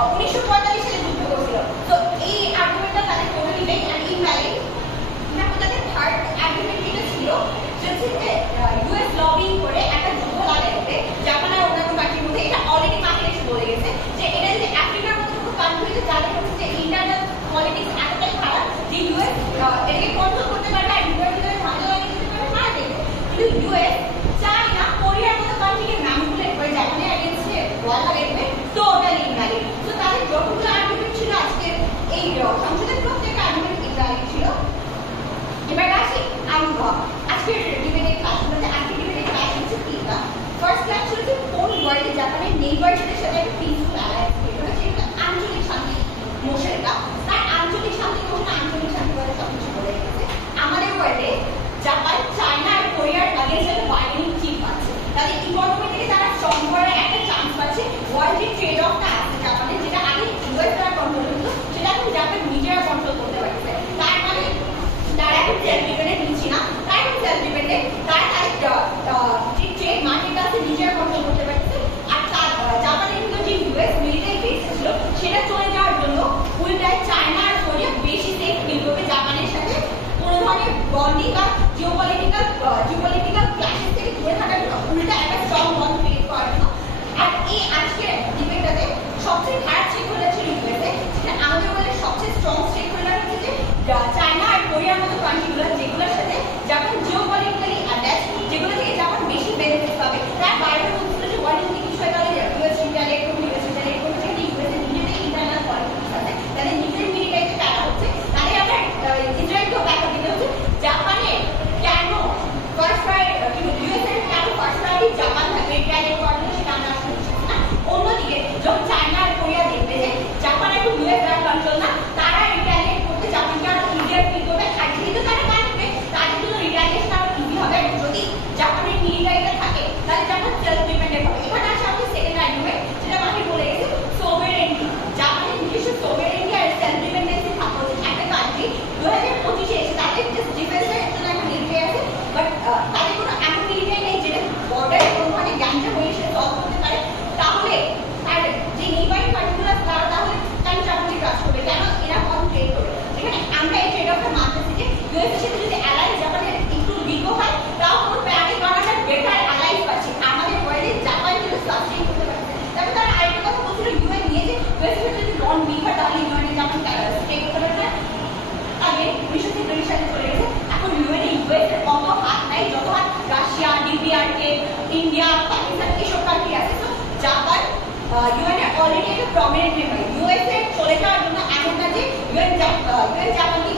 1945 সালে যুদ্ধ করেছিল। তো এই আর্গুমেন্টটা তাদের টোটালি বেক এন্ড ইনভ্যালিড। তারপর তাদের থার্ড আর্গুমেন্ট যেটা ছিল যে ইউএস লবিং করে একটা যুদ্ধ লাগাতে জাপান আর অন্যান্য কান্ট্রির মধ্যে, এটা অলরেডি মার্কেট এসে বলে গেছে যে এটা যদি আফ্রিকার মতো কোনো কান্ট্রি হচ্ছে যাদের হচ্ছে যে ইন্টারনাল পলিটিক্স এতটাই খারাপ যে ইউএস এটাকে কন্ট্রোল করতে পারবে আর ইউএস ভিতরে ঝামেলা লাগিয়ে দিতে পারবে, মারা দেবে। কিন্তু ইউএস চায় না কোরিয়ার মতো কান্ট্রিকে ম্যানিপুলেট করে জাপানের এগেইনস্টে ওয়ার লাগাই দেবে, টোটালি ইনভ্যালিড। তো তাদের যতগুলো আর্গুমেন্ট ছিল আজকে এই সংসদের প্রত্যেকটা আর্গুমেন্ট ইনভ্যালিড ছিল। এবার আসি আজকের ডিবেটের ক্লাসগুলোতে। আজকের ডিবেটের ক্লাস হচ্ছে তিনটা। ফার্স্ট ক্লাস ছিল যে কোন ওয়ার্ল্ডে জাপানের নেইবারদের সাথে একটা পিসফুল অ্যালায়েন্স ক্রিয়েট হবে, সেটা আঞ্চলিক শান্তি মোশনটা। তার আঞ্চলিক শান্তি মোশন আঞ্চলিক শান্তি বলে সবকিছু বলে রেখেছে। আমাদের ওয়ার্ল্ডে জাপান চায়না আর কোরিয়ার আগেইনস্টে বার্গেনিং চিপ পাচ্ছে, তাদের ইকোনমি থেকে তারা স্ট্রং করার একটা চান্স পাচ্ছে। ওয়ার্ল্ড যে ট্রেড অফটা আছে জাপানের, যেটা আগে ইউএস দ্বারা কন্ট্রোল হতো, সেটা এখন জাপান নিজেরা কন্ট্রোল করতে পারছে। তার মানে তারা এখন সেলফ ডিপেন্ডেন্ট নিচ্ছে না, তারা এখন সেলফ ডিপেন্ডেন্ট, তারা যে ট্রেড মার্কেট আছে নিজেরা কন্ট্রোল করতে পারছে। আর জাপানের কিন্তু যে ইউএস মিলিটারি বেস ছিল সেটা চলে যাওয়ার জন্য উল্টায় চায়না আর কোরিয়া বেশি সেফ ফিল করবে জাপানের সাথে কোনো ধরনের বন্ডিং বা জিওপলিটিক্যাল ক্ল্যাশেস থেকে দূরে থাকার জন্য, উল্টা একটা স্ট্রং বন্ড ক্রিয়েট করার জন্য। আর এই আজকের ডিবেটটাতে সবচেয়ে খারাপ স্টেক হোল্ডার ছিল ইউএসএ, যেটা আমাদের ওয়ার্ল্ডের সবচেয়ে স্ট্রং স্টেক হোল্ডার হচ্ছে যে চায়না আর কোরিয়ার মতো কান্ট্রিগুলো, যেগুলোর সাথে জাপান জিওপলিটিক্যালি অ্যাটাচ, যেগুলো থেকে জাপান বেশি বেনিফিট পাবে। তার বাইরে বলছিল যে ওয়ার্ল্ডে যদি কিছু হয় তাহলে ইউএস রিটালিয়েট করবে, যেহেতু ইউএসএ নিজেদের ইন্টারনাল পলিটিক্স আছে, তাদের নিজেদের মিলিটারিতে টাকা হচ্ছে, তাদের আমরা ইসরায়েলকেও ব্যাকআপ দিতে হচ্ছে। জাপানের কেন ফার্স্ট প্রায়োরিটি, ইউএসএ কেন ফার্স্ট প্রায়োরিটি জাপান থাকবে রিটালিয়েট করার জন্য, সেটা আমরা আসলে বুঝছি না। অন্যদিকে যখন চায়না আর কোরিয়া দেখবে যে জাপান এখন ইউএস দ্বারা কন্ট্রোল না, তারা রিটালিয়েট করতে জাপানকে আরো ইজিয়ার ফিল করবে। আর যেহেতু তারা জানবে তাদের জন্য রিটালিয়েশন আরো ইজি হবে, যদি জাপানের মিলিটারিতে থাকে তাহলে জাপান সেলফ ডিপেন্ডেন্ট হবে। এখানে আসে আমাদের সেকেন্ড আর্গুমেন্ট, যেটা আমাকে বলে গেছে সোভেরেনিটি। জাপানের নিজস্ব সোভেরেনিটি আর সেলফ ডিপেন্ডেন্সি থাকা উচিত। একটা কান্ট্রি 2025-এ এসে তাদের জাস্ট ডিফেন্সের জন্য একটা মিলিটারি আছে, বাট তাদের কোনো এমন মিলিটারি নেই যেটা বর্ডারে কোনো ধরনের গ্যাংটা হয়ে সে সলভ করতে পারে। তাহলে আর যে নেইবারিং কান্ট্রিগুলো আছে তারা তাহলে কেন জাপানকে কাজ করবে, কেন এরা কম ট্রেড করবে? যেখানে আমরা এই ট্রেড অফটা মানতেছি যে ইউএসএর সাথে যদি অ্যালায়েন্স জাপানের একটু উইকও হয়, তাও কোনো প্যানিক করার বেটার অ্যালায়েন্স পাচ্ছে। আমাদের ওয়ার্ল্ডে জাপান কিন্তু সাস্টেইন করতে পারছে। তারপর তারা আরেকটা কথা বলছিল, ইউএন নিয়ে যে ইউএসএর সাথে যদি বন্ড উইক হয় তাহলে ইউএনে জাপান স্টে করতে পারবে না। আগে 1943 সালে চলে গেছে। এখন ইউএনে ইউএসএর অত হাত নাই যত হাত রাশিয়া, ডিপিআরকে, ইন্ডিয়া, পাকিস্তান এসব কান্ট্রি আছে। তো জাপান ইউএনে অলরেডি একটা প্রমিনেন্ট মেম্বার। ইউএসএ চলে যাওয়ার জন্য এমন না যে ইউএন জাপানকে